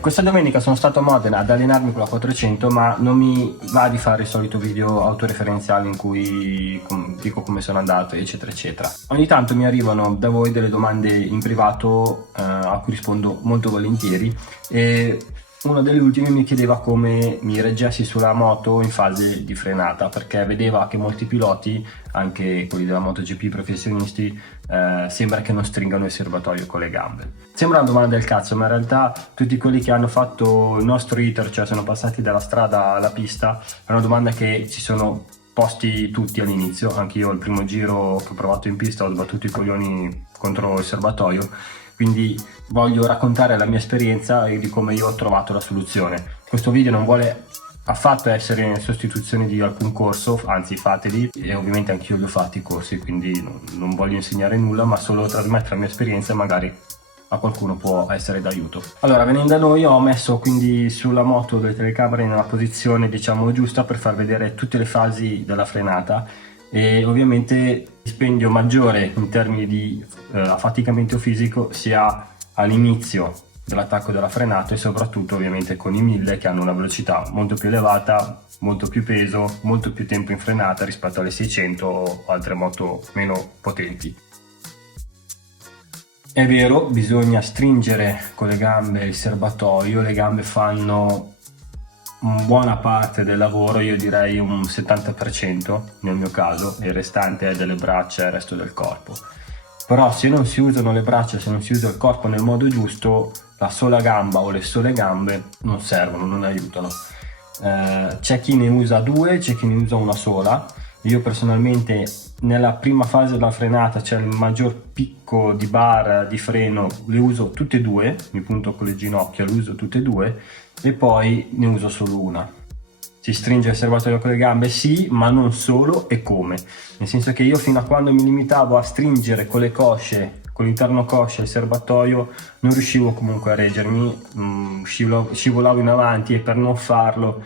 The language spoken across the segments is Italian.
Questa domenica sono stato a Modena ad allenarmi con la 400, ma non mi va di fare il solito video autoreferenziale in cui dico come sono andato, eccetera eccetera. Ogni tanto mi arrivano da voi delle domande in privato a cui rispondo molto volentieri, e una delle ultime mi chiedeva come mi reggessi sulla moto in fase di frenata, perché vedeva che molti piloti, anche quelli della MotoGP professionisti, sembra che non stringano il serbatoio con le gambe. Sembra una domanda del cazzo, ma in realtà tutti quelli che hanno fatto il nostro iter, cioè sono passati dalla strada alla pista, è una domanda che ci sono posti tutti all'inizio. Anche io il primo giro che ho provato in pista ho sbattuto i coglioni contro il serbatoio, quindi voglio raccontare la mia esperienza e di come io ho trovato la soluzione. Questo video non vuole affatto essere in sostituzione di alcun corso, anzi fateli, e ovviamente anch'io li ho fatti i corsi, quindi non voglio insegnare nulla, ma solo trasmettere la mia esperienza e magari a qualcuno può essere d'aiuto. Allora, venendo a noi, ho messo quindi sulla moto le telecamere nella posizione diciamo giusta per far vedere tutte le fasi della frenata, e ovviamente dispendio maggiore in termini di affaticamento fisico sia all'inizio dell'attacco della frenata e soprattutto ovviamente con i 1000, che hanno una velocità molto più elevata, molto più peso, molto più tempo in frenata rispetto alle 600 o altre moto meno potenti. È vero, bisogna stringere con le gambe il serbatoio, le gambe fanno buona parte del lavoro, io direi un 70% nel mio caso, e il restante è delle braccia e il resto del corpo. Però se non si usano le braccia, se non si usa il corpo nel modo giusto, la sola gamba o le sole gambe non servono, non aiutano. C'è chi ne usa due, c'è chi ne usa una sola. Io personalmente nella prima fase della frenata, c'è il maggior picco di bar di freno, le uso tutte e due, mi punto con le ginocchia, le uso tutte e due, e poi ne uso solo una. Si stringe il serbatoio con le gambe, sì, ma non solo. E come? Nel senso che io fino a quando mi limitavo a stringere con le cosce, con l'interno coscia il serbatoio, non riuscivo comunque a reggermi, scivolavo in avanti, e per non farlo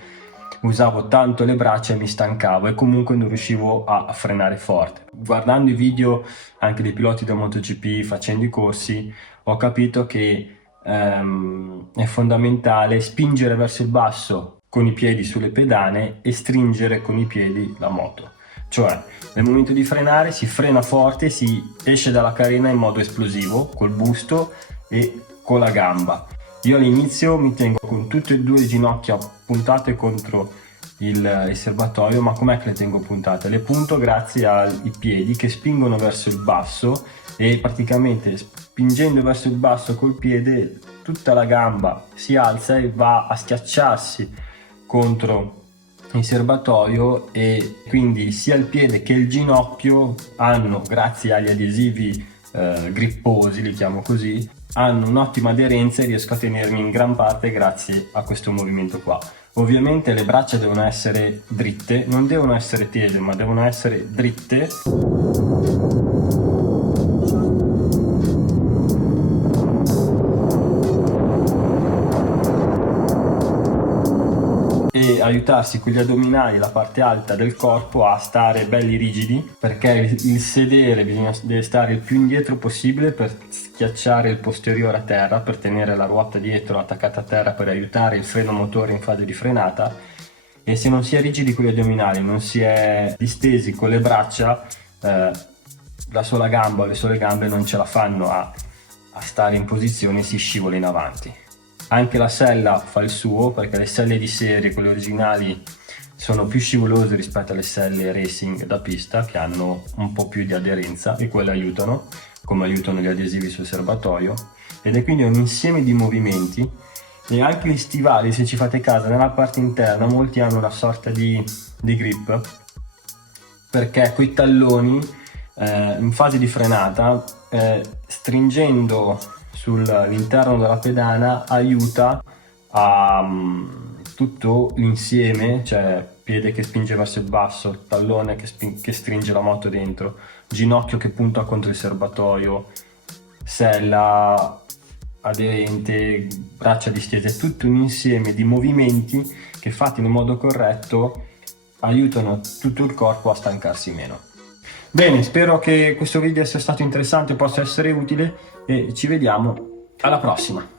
usavo tanto le braccia e mi stancavo e comunque non riuscivo a frenare forte. Guardando i video anche dei piloti da MotoGP, facendo i corsi, ho capito che è fondamentale spingere verso il basso con i piedi sulle pedane e stringere con i piedi la moto. Cioè, nel momento di frenare si frena forte, si esce dalla carena in modo esplosivo, col busto e con la gamba. Io all'inizio mi tengo con tutte e due le ginocchia puntate contro il serbatoio, ma com'è che le tengo puntate? Le punto grazie ai piedi che spingono verso il basso, e praticamente spingendo verso il basso col piede tutta la gamba si alza e va a schiacciarsi contro il serbatoio, e quindi sia il piede che il ginocchio hanno, grazie agli adesivi gripposi, li chiamo così, hanno un'ottima aderenza e riesco a tenermi in gran parte grazie a questo movimento qua. Ovviamente le braccia devono essere dritte, non devono essere tese, ma devono essere dritte. E aiutarsi con gli addominali, la parte alta del corpo, a stare belli rigidi, perché il sedere deve stare il più indietro possibile per schiacciare il posteriore a terra, per tenere la ruota dietro attaccata a terra, per aiutare il freno motore in fase di frenata. E se non si è rigidi con gli addominali, non si è distesi con le braccia, la sola gamba o le sole gambe non ce la fanno a stare in posizione e si scivola in avanti. Anche la sella fa il suo, perché le selle di serie, quelle originali, sono più scivolose rispetto alle selle racing da pista, che hanno un po' più di aderenza, e quelle aiutano, come aiutano gli adesivi sul serbatoio. Ed è quindi un insieme di movimenti. E anche gli stivali, se ci fate caso, nella parte interna molti hanno una sorta di grip, perché coi talloni in fase di frenata, stringendo sull'interno della pedana, aiuta a tutto l'insieme, cioè piede che spinge verso il basso, tallone che stringe la moto dentro, ginocchio che punta contro il serbatoio, sella aderente, braccia distese, tutto un insieme di movimenti che, fatti in modo corretto, aiutano tutto il corpo a stancarsi meno. Bene, spero che questo video sia stato interessante e possa essere utile, e ci vediamo Alla prossima!